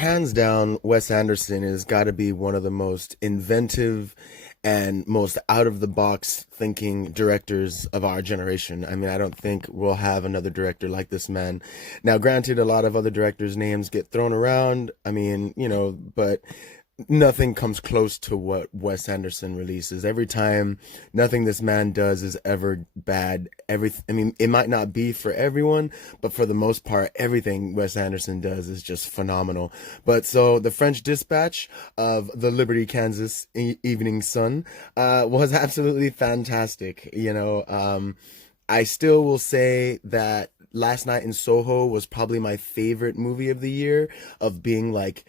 hands down, Wes Anderson has got to be one of the most inventive and most out of the box thinking directors of our generation. I mean, I don't think we'll have another director like this man. Now, granted, a lot of other directors' names get thrown around. I mean, but nothing comes close to what Wes Anderson releases. Every time, nothing this man does is ever bad. I mean, it might not be for everyone, but for the most part, everything Wes Anderson does is just phenomenal. But so the French Dispatch of the Liberty, Kansas Evening Sun was absolutely fantastic. I still will say that Last Night in Soho was probably my favorite movie of the year, of being like,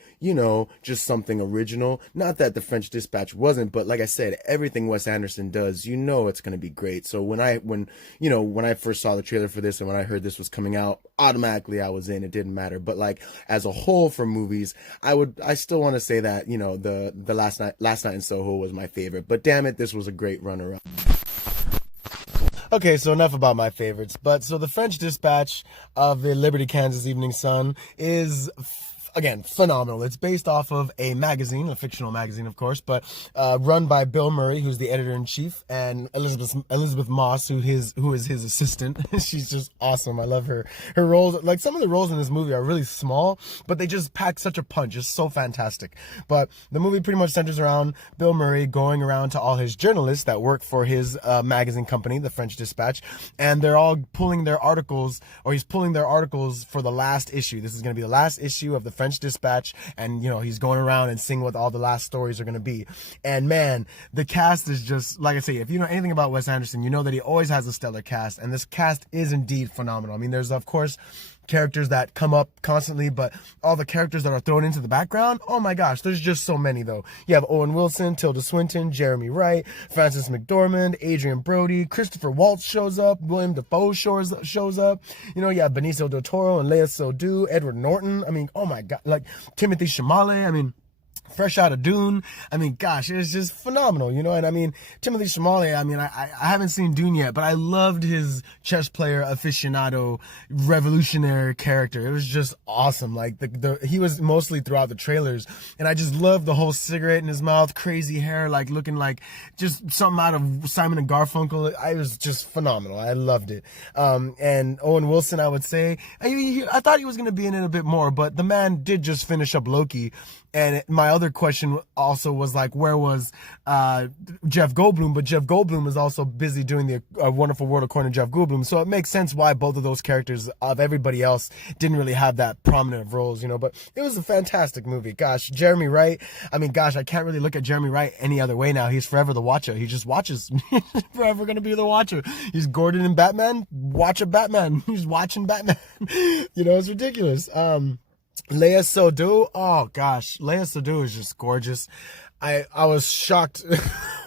just something original. Not that The French Dispatch wasn't, but like I said, everything Wes Anderson does, it's going to be great. So when I first saw the trailer for this and when I heard this was coming out, automatically I was in. It didn't matter. But like as a whole for movies, I still want to say that, the Last Night in Soho was my favorite. But damn it, this was a great runner up. Okay, so enough about my favorites. But so the French Dispatch of the Liberty, Kansas Evening Sun is again, phenomenal. It's based off of a magazine, a fictional magazine, of course, but run by Bill Murray, who's the editor-in-chief, and Elizabeth Moss, who is his assistant. She's just awesome. I love her. Her roles, like some of the roles in this movie are really small, but they just pack such a punch. It's so fantastic. But the movie pretty much centers around Bill Murray going around to all his journalists that work for his magazine company, the French Dispatch, and they're all pulling their articles, or he's pulling their articles for the last issue. This is going to be the last issue of the French Dispatch, and he's going around and seeing what all the last stories are going to be. And man, the cast is just, like I say, if you know anything about Wes Anderson, you know that he always has a stellar cast, and this cast is indeed phenomenal. I mean, there's of course characters that come up constantly, but all the characters that are thrown into the background, oh my gosh, there's just so many though. You have Owen Wilson, Tilda Swinton, Jeremy Wright, Frances McDormand, Adrian Brody, Christopher Waltz shows up, William Dafoe shows up. You have Benicio del Toro and Lea Seydoux, Edward Norton. I mean, oh my god, like Timothy Chalamet. I mean, fresh out of Dune. I mean, gosh, it was just phenomenal, And I mean, Timothy Chalamet, I mean, I haven't seen Dune yet, but I loved his chess player aficionado revolutionary character. It was just awesome. Like he was mostly throughout the trailers, and I just loved the whole cigarette in his mouth, crazy hair, like looking like just something out of Simon and Garfunkel. I was just phenomenal. I loved it. And Owen Wilson, I would say, I thought he was going to be in it a bit more, but the man did just finish up Loki. And my other question also was like, where was Jeff Goldblum? But Jeff Goldblum is also busy doing the Wonderful World according to Jeff Goldblum. So it makes sense why both of those characters of everybody else didn't really have that prominent of roles, But it was a fantastic movie. Gosh, Jeremy Wright. I mean, gosh, I can't really look at Jeremy Wright any other way now. He's forever the Watcher. He just watches. He's forever going to be the Watcher. He's Gordon in Batman. Watch a Batman. He's watching Batman. It's ridiculous. Lea Seydoux, oh gosh, Lea Seydoux is just gorgeous. I was shocked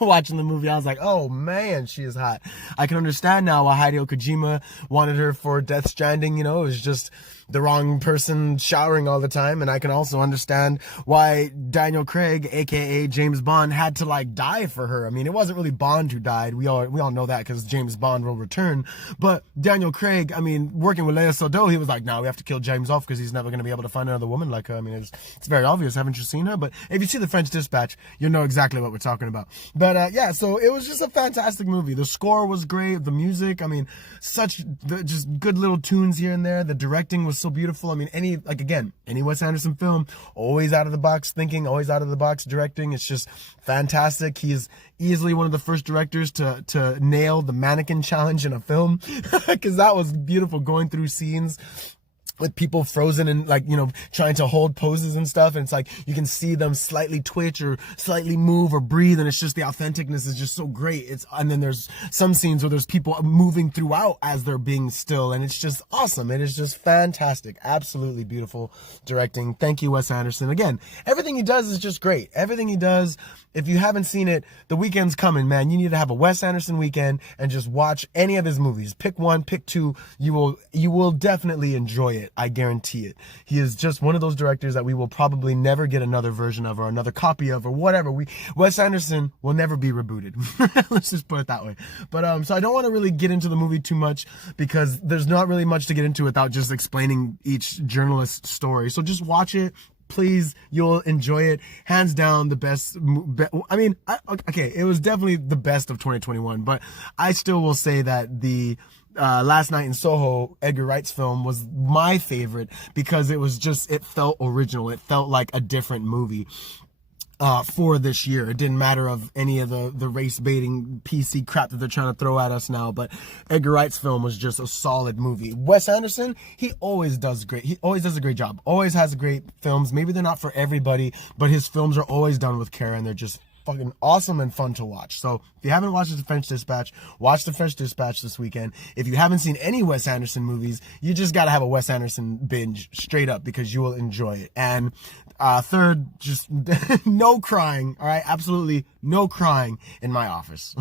watching the movie. I was like, oh man, she is hot. I can understand now why Hideo Kojima wanted her for Death Stranding. It was just the wrong person showering all the time. And I can also understand why Daniel Craig, aka James Bond, had to die for her. I mean, it wasn't really Bond who died. We all know that because James Bond will return. But Daniel Craig, I mean, working with Lea Seydoux, he was like, no, we have to kill James off because he's never going to be able to find another woman like her. I mean, it's very obvious. Haven't you seen her? But if you see The French Dispatch, you'll know exactly what we're talking about. But yeah, so it was just a fantastic movie. The score was great. The music, I mean, just good little tunes here and there. The directing was so beautiful. I mean, any Wes Anderson film, always out of the box thinking, always out of the box directing. It's just fantastic. He is easily one of the first directors to nail the mannequin challenge in a film, because that was beautiful, going through scenes with people frozen and trying to hold poses and stuff, and it's like you can see them slightly twitch or slightly move or breathe, and it's just the authenticness is just so great. And then there's some scenes where there's people moving throughout as they're being still, and it's just awesome. It is just fantastic, absolutely beautiful directing. Thank you, Wes Anderson. Again, everything he does is just great. Everything he does. If you haven't seen it, the weekend's coming, man. You need to have a Wes Anderson weekend and just watch any of his movies. Pick one, pick two. You will definitely enjoy it. I guarantee it. He is just one of those directors that we will probably never get another version of or another copy of or whatever. Wes Anderson will never be rebooted. Let's just put it that way. But so I don't want to really get into the movie too much because there's not really much to get into without just explaining each journalist's story. So just watch it. Please, you'll enjoy it. Hands down, the best. Okay, it was definitely the best of 2021, but I still will say that the Last Night in Soho, Edgar Wright's film, was my favorite because it felt original. It felt like a different movie. For this year. It didn't matter of any of the race baiting PC crap that they're trying to throw at us now, but Edgar Wright's film was just a solid movie. Wes Anderson, he always does great. He always does a great job. Always has great films. Maybe they're not for everybody, but his films are always done with care, and they're just fucking awesome and fun to watch. So if you haven't watched The French Dispatch, watch The French Dispatch this weekend. If you haven't seen any Wes Anderson movies, you just got to have a Wes Anderson binge straight up because you will enjoy it. And third, just no crying. All right, absolutely no crying in my office.